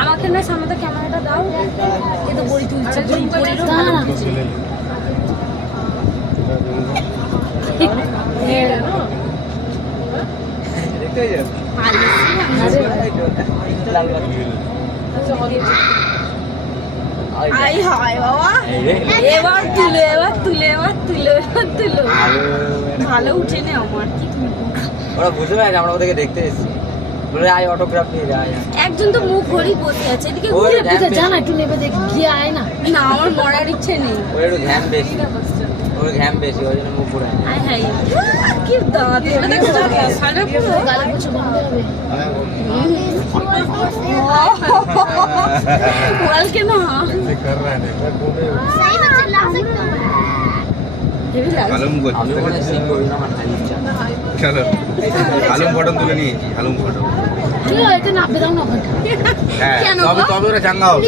আমাকে না সামনে ক্যামেরাটা দাও। এ তো বড়ি তুলছে, এবার তুলে ভালো উঠে নে আমার কি ওরা বুঝতে পারছে আমরা ওদেরকে দেখতে এসেছি, বলে আয় অটোগ্রাফ নিয়ে যায়। একজন তো মুখ ঘড়ি বসে আছে, এদিকে জানা একটু নেবে দেখ গিয়ে আয় না। না আমার মরার ইচ্ছে নেই, ওর একটু ঘ্যাম বেশি, ওর ঘ্যাম বেশি, ওই জন্য মুখ ঘুরে আয়। হাই কি দাঁত, এটা দেখো সারা পুরো গালে কিছু বন্ধ হবে। ওয়াল के ना कर रहा है सही में चिल्ला सकते हो। হালুম চলো হালুম ফটো তুলে নিয়েছি, হালুম ফটো কি হয়েছে না বেদাও না ঘন্টা হ্যাঁ তবে ওরা চাঙ্গা হবে।